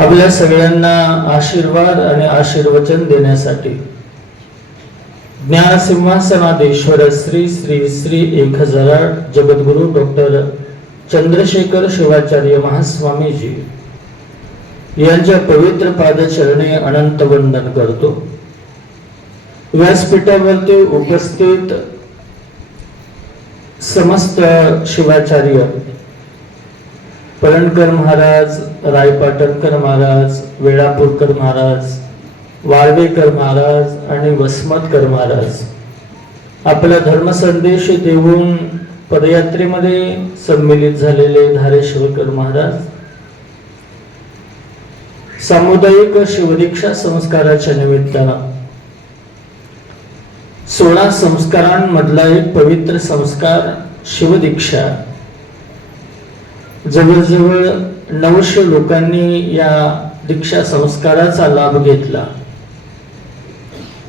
आपल्या सगळ्यांना आशीर्वाद आणि आशीर्वचन देण्यासाठी. ज्ञानसिंहासनाधीश्वर श्री श्री श्री एक हजार जगद्गुरु डॉक्टर चंद्रशेखर शिवाचार्य महास्वामीजी यांच्या पवित्र पादचरणी अनंत वंदन करतो. व्यासपीठावरती उपस्थित समस्त शिवाचार्य परणकर महाराज रायपाटणकर महाराज वेळापूरकर महाराज वाळवेकर महाराज आणि वसमतकर महाराज. आपला धर्मसंदेश देऊन पदयात्रेमध्ये संमिलित झालेले धारेश्वरकर महाराज सामुदायिक शिवदीक्षा संस्काराच्या निमित्तानं सोळा संस्कारांमधला एक पवित्र संस्कार शिवदीक्षा जवळजवळ नऊशे लोकांनी या दीक्षा संस्काराचा लाभ घेतला.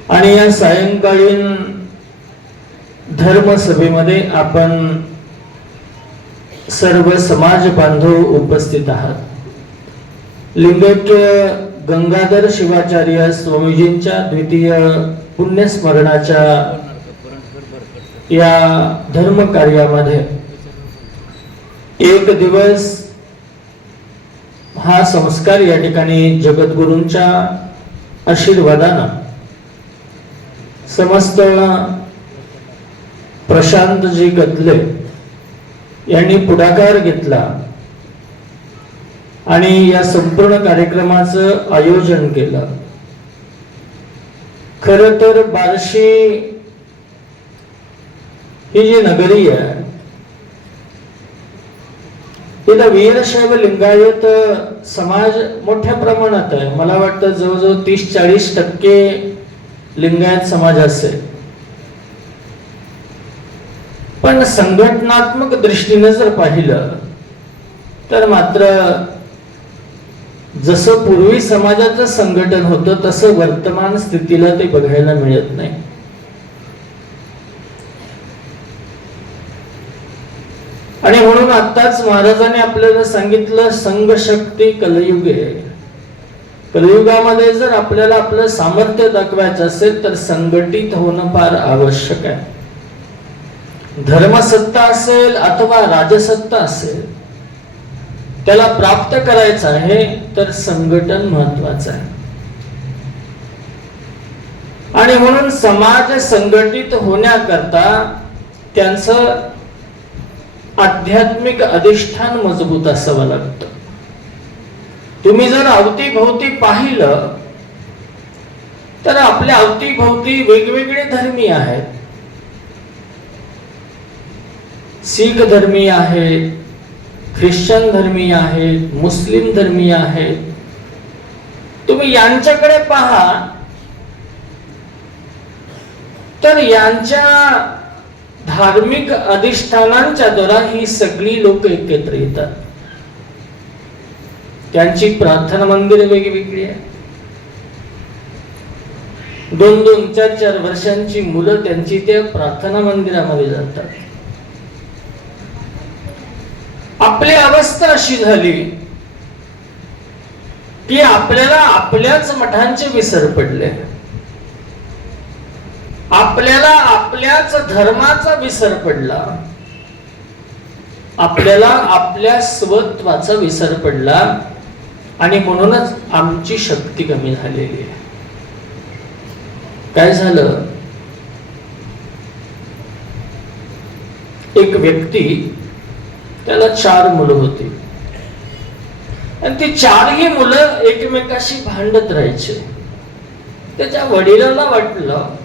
आणि या सायंकाळीन धर्मसभेमध्ये आपण सर्व समाज बांधव उपस्थित आहात. लिंगैक्य गंगाधर शिवाचार्य स्वामीजींच्या द्वितीय पुण्यस्मरणाच्या या धर्म कार्यामध्ये एक दिवस हा संस्कार या ठिकाणी जगद्गुरूंच्या आशीर्वादानं समस्त प्रशांतजी गदले यांनी पुढाकार घेतला आणि या संपूर्ण कार्यक्रमाचं आयोजन केलं. खर तर बार्शी ही जी नगरी आहे तिथं वीरशैव लिंगायत समाज मोठ्या प्रमाणात आहे. मला वाटतं जवळजवळ तीस चाळीस टक्के लिंगायत समाज असेल पण संघटनात्मक दृष्टीने जर पाहिलं तर मात्र जसं पूर्वी समाजाचं संघटन होतं तसं वर्तमान स्थितीला ते बघायला मिळत नाही आणि म्हणून आताच महाराजांनी आपल्याला सांगितलं संघ शक्ती कलयुगे कलयुगामध्ये जर आपल्याला आपलं सामर्थ्य दाखवायचं असेल तर संघटित होणं फार आवश्यक आहे. धर्मसत्ता असेल अथवा राजसत्ता असेल त्याला प्राप्त करायचं आहे तर संघटन महत्वाचं आहे. आणि म्हणून समाज संघटित होण्याकरता त्यांचं आध्यात्मिक अधिष्ठान मजबूत असावं लागतं. तुम्ही जर अवतीभोवती पाहिलं तर आपल्या अवतीभोवती वेगवेगळे धर्मी आहेत. शीख धर्मी आहेत ख्रिश्चन धर्मीय आहेत मुस्लिम धर्मीय आहेत तुम्ही यांच्याकडे पहा तर यांच्या धार्मिक अधिष्ठानांच्या द्वारा ही सगळी लोक एकत्र येतात. त्यांची प्रार्थना मंदिर वेगवेगळी आहे. दोन दोन चार चार वर्षांची मुलं त्यांची त्या प्रार्थना मंदिरामध्ये जातात. आपली अवस्था अशी झाली की आपल्याला आपल्याच मठांचे विसर पडले. आपल्याला आपल्याच धर्माचा विसर पडला. आपल्याला आपल्या स्वत्वाचा विसर पडला. आणि म्हणूनच आमची शक्ती कमी झालेली आहे. काय झालं? एक व्यक्ती त्याला चार मुलं होती. आणि ती चारही मुलं एकमेकाशी भांडत राहायचे. त्याच्या वडिलांना वाटलं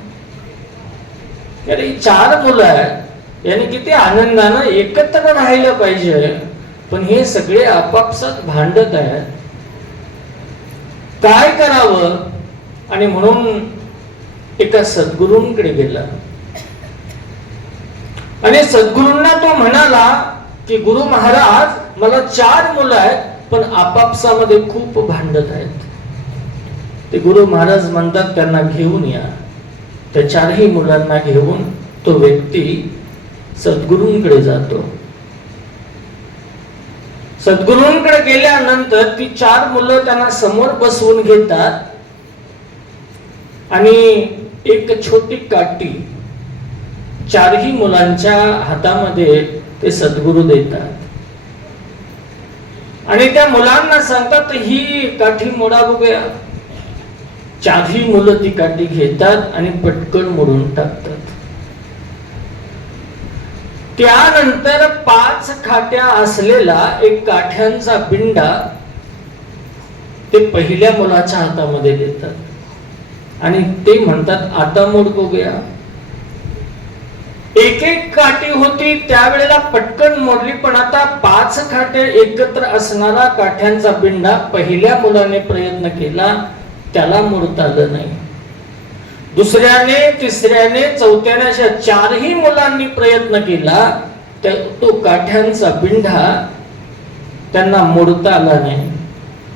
की ही चार मुलं आहेत. यांनी किती आनंदानं एकत्र राहिलं पाहिजे. पण हे सगळे आपापसात भांडत आहेत. काय करावं? आणि म्हणून एका सद्गुरूंकडे गेला. आणि सद्गुरूंना तो म्हणाला की गुरु महाराज मला चार मुलं आहेत पण आपापसामध्ये खूप भांडत आहेत. ते गुरु महाराज म्हणतात त्यांना घेऊन या. त्या चारही मुलांना घेऊन तो व्यक्ती सद्गुरूंकडे जातो. सद्गुरूंकडे गेल्यानंतर ती चार मुलं त्यांना समोर बसवून घेतात. आणि एक छोटी काठी चारही मुलांच्या हातामध्ये ते सद्गुरू देतात. आणि त्या मुलांना सांगतात ही काठी मोडा बघूया चारही मुलं ती काठी घेतात आणि पटकन मोडून टाकतात. त्यानंतर पाच खाट्या असलेला एक काठ्यांचा पिंडा ते पहिल्या मुलाच्या हातामध्ये देतात. आणि ते म्हणतात आता मोड बघूया. एक एक काठी होती त्यावेळेला पटकन मोडली पण आता पाच खाटे एकत्र असणारा काठ्यांचा बिंडा पहिल्या मुलाने प्रयत्न केला. त्याला मोडता आलं नाही. दुसऱ्याने तिसऱ्याने चौथ्याने अशा चारही मुलांनी प्रयत्न केला त्या तो काठ्यांचा बिंडा त्यांना मोडता आला नाही.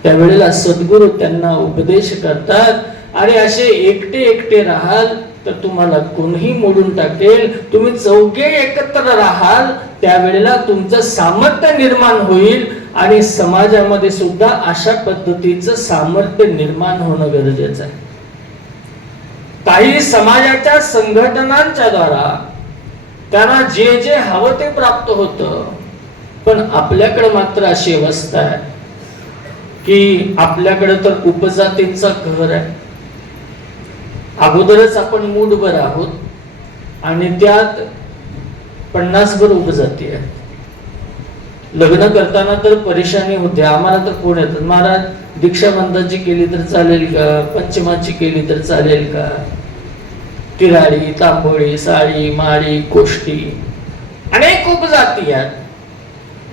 त्यावेळेला सद्गुरू त्यांना उपदेश करतात अरे असे एकटे एकटे राहाल तर तुम्हाला कोणीही मोडून टाकेल. तुम्ही चौघे एकत्र राहाल त्यावेळेला तुमचं सामर्थ्य निर्माण होईल. आणि समाजामध्ये सुद्धा अशा पद्धतीचं सामर्थ्य निर्माण होणं गरजेचं आहे. काही समाजाच्या संघटनांच्या द्वारा त्यांना जे जे हवं ते प्राप्त होतं पण आपल्याकडे मात्र अशी अवस्था आहे की आपल्याकडे तर उपजातींचा घर आहे. अगोदरच आपण मूठभर आहोत आणि त्यात पन्नासभर उपजाती आहे लग्न करताना तर परेशानी होते. आम्हाला तर कोण येतात महाराज दीक्षाबंधाची केली तर चालेल का? पंचमाची केली तर चालेल का? तिराळी तांबोळी साळी माळी कोष्टी. अनेक उपजाती आहेत.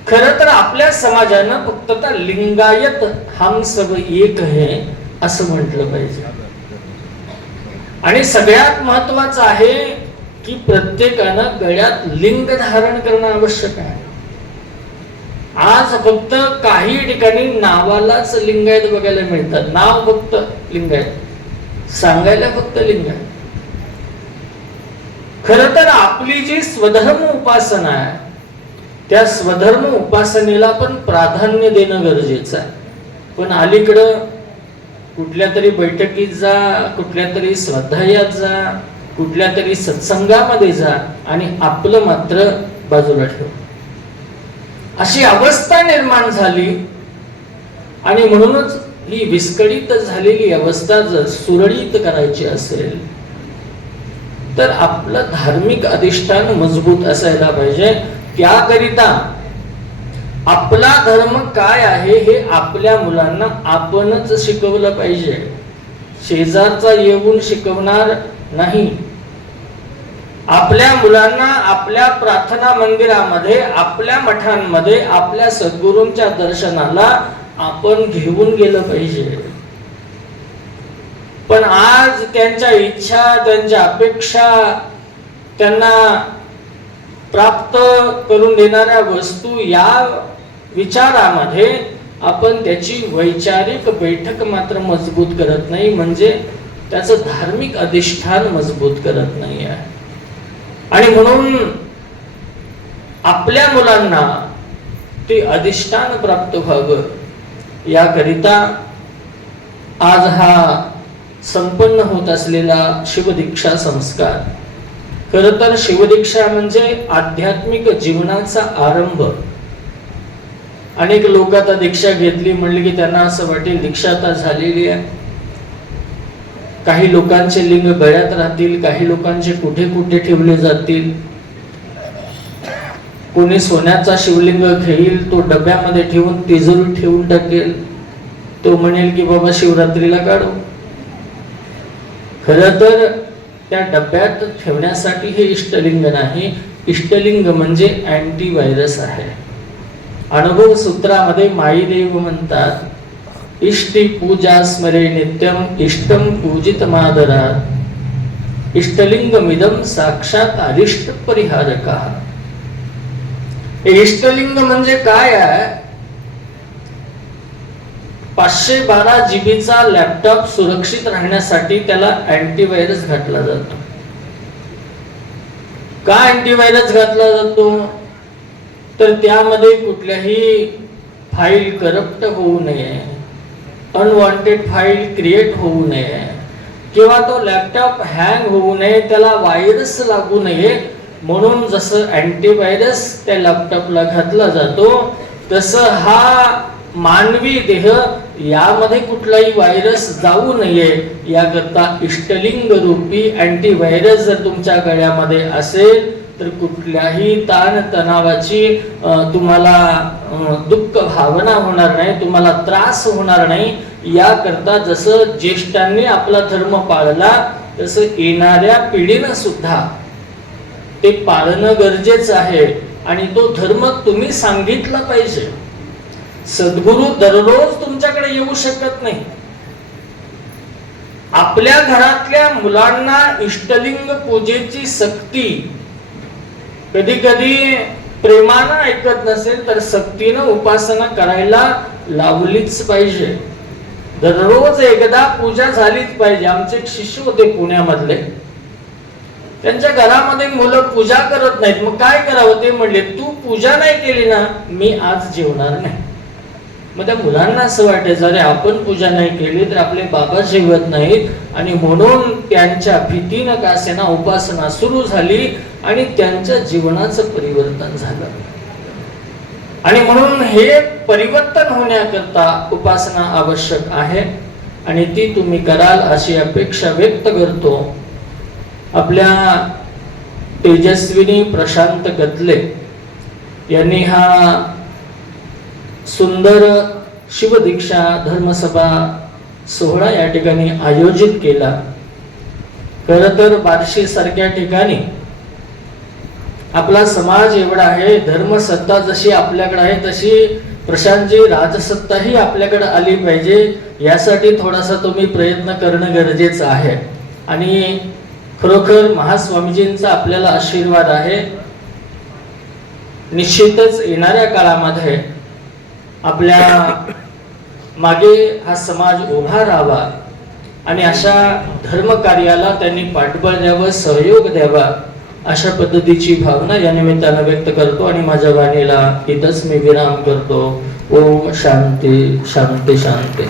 खर तर आपल्या समाजानं फक्त त्या लिंगायत हम सब एक है असं म्हटलं पाहिजे. आणि सगळ्यात महत्वाचं आहे की प्रत्येकानं गळ्यात लिंग धारण करणं आवश्यक आहे. आज फक्त काही ठिकाणी नावालाच लिंगायत बघायला मिळतात. नाव फक्त लिंगायत. सांगायला फक्त लिंगायत. खर तर आपली जी स्वधर्म उपासना आहे त्या स्वधर्म उपासनेला पण प्राधान्य देणं गरजेचं आहे. पण अलीकडं कुठल्या तरी बैठकीत जा कुठल्या तरी स्वाध्यायात जा कुठल्या तरी सत्संगामध्ये जा आणि आपलं मात्र बाजूला ठेव. अशी अवस्था निर्माण झाली. आणि म्हणूनच ही विस्कळीत झालेली अवस्था जर सुरळीत करायची असेल तर आपलं धार्मिक अधिष्ठान मजबूत असायला पाहिजे. त्याकरिता आपला धर्म काय आहे हे आपल्या मुलांना आपणच शिकवलं पाहिजे. शेजारचा येऊन शिकवणार नाही. आपल्या मुलांना आपल्या प्रार्थना मंदिरामध्ये आपल्या मठांमध्ये आपल्या सद्गुरूंच्या दर्शनाला आपण घेऊन गेलं पाहिजे. पण आज त्यांच्या इच्छा त्यांच्या अपेक्षा त्यांना प्राप्त करून देणाऱ्या वस्तू या विचारामध्ये आपण त्याची वैचारिक बैठक मात्र मजबूत करत नाही. म्हणजे त्याचं धार्मिक अधिष्ठान मजबूत करत नाही आहे आणि म्हणून आपल्या मुलांना ते अधिष्ठान प्राप्त व्हावं. याकरिता आज हा संपन्न होत असलेला शिवदीक्षा संस्कार. खर तर शिवदीक्षा म्हणजे आध्यात्मिक जीवनाचा आरंभ. अनेक लोक आता दीक्षा घेतली म्हणली की त्यांना असं वाटेल दीक्षा आता झालेली आहे. काही लोकांचे लिंग गळ्यात राहतील काही लोकांचे कुठे कुठे ठेवले जातील. कोणी सोन्याचा शिवलिंग घेईल तो डब्यामध्ये ठेवून तिजोरी ठेवून टाकेल. तो म्हणेल की बाबा शिवरात्रीला काढू. खर तर त्या डब्यात ठेवण्यासाठी हे इष्टलिंग नाही. इष्टलिंग म्हणजे अँटी व्हायरस आहे. अनुभव सूत्रामध्ये माईदेव म्हणतात इष्टी पूजा स्मरे नित्यम इष्टम पूजित मादरा इष्टलिंग मिदम साक्षात अरिष्ट परिहारक इष्टलिंग म्हणजे काय आहे? पाचशे बारा जीबीचा लॅपटॉप सुरक्षित राहण्यासाठी त्याला अँटीव्हायरस घातला जातो. का अँटीव्हायरस घातला जातो? तर त्यामध्ये कुठल्याही फाईल करप्ट होऊ नये. अनवॉन्टेड फाईल क्रिएट होऊ नये. किंवा तो लॅपटॉप हँग होऊ नये त्याला व्हायरस लागू नये. म्हणून जसं अँटीव्हायरस त्या लॅपटॉपला घातला जातो तसं हा मानवी देह यामध्ये कुठलाही व्हायरस जाऊ नये. याकरता इष्टलिंग रूपी अँटीव्हायरस जर तुमच्या गळ्यामध्ये असेल तर कुठल्याही ताण तणावाची तुम्हाला दुःख भावना होणार नाही तुम्हाला त्रास होणार नाही. याकरता जसं ज्येष्ठांनी आपला धर्म पाळला तसं येणाऱ्या पिढीनं सुद्धा ते पाळणं गरजेचं आहे आणि तो धर्म तुम्ही सांगितला पाहिजे. सद्गुरू दररोज तुमच्याकडे येऊ शकत नाही. आपल्या घरातल्या मुलांना इष्टलिंग पूजेची सक्ती कधी कधी प्रेमानं ऐकत नसेल तर सक्तीनं उपासना करायला लावलीच पाहिजे. दररोज एकदा पूजा झालीच पाहिजे. आमचे एक शिष्य होते पुण्यामधले. त्यांच्या घरामध्ये मुलं पूजा करत नाहीत. मग काय करावं? ते म्हणले तू पूजा नाही केली ना मी आज जेवणार नाही. मग त्या मुलांना असं वाटायचं अरे आपण पूजा नाही केली तर आपले बाबा जेवत नाहीत. आणि म्हणून त्यांच्या भीतीनं कासेना उपासना सुरू झाली आणि त्यांच्या जीवनाचं परिवर्तन झालं. आणि म्हणून हे परिवर्तन होण्याकरता उपासना आवश्यक आहे. आणि ती तुम्ही कराल अशी अपेक्षा व्यक्त करतो. आपल्या तेजस्विनी प्रशांत गदले यांनी हा सुंदर शिवदीक्षा धर्मसभा सोहळा या ठिकाणी आयोजित केला. खर तर बार्शी सारख्या ठिकाणी आपला समाज एवढा आहे धर्मसत्ता जशी आपल्याकडे आहे तशी प्रशांतजी राजसत्ताही आपल्याकडे आली पाहिजे यासाठी थोडासा तुम्ही प्रयत्न करणं गरजेचं आहे. आणि खरोखर महास्वामीजींचा आपल्याला आशीर्वाद आहे. निश्चितच येणाऱ्या काळामध्ये आपल्या मागे हा समाज उभा राहावा आणि अशा धर्म कार्याला त्यांनी पाठबळ द्यावं सहयोग द्यावा अशा पद्धतीची भावना या निमित्तानं व्यक्त करतो आणि माझ्या वाणीला इथंच मी विराम करतो. ओम शांती शांती शांती.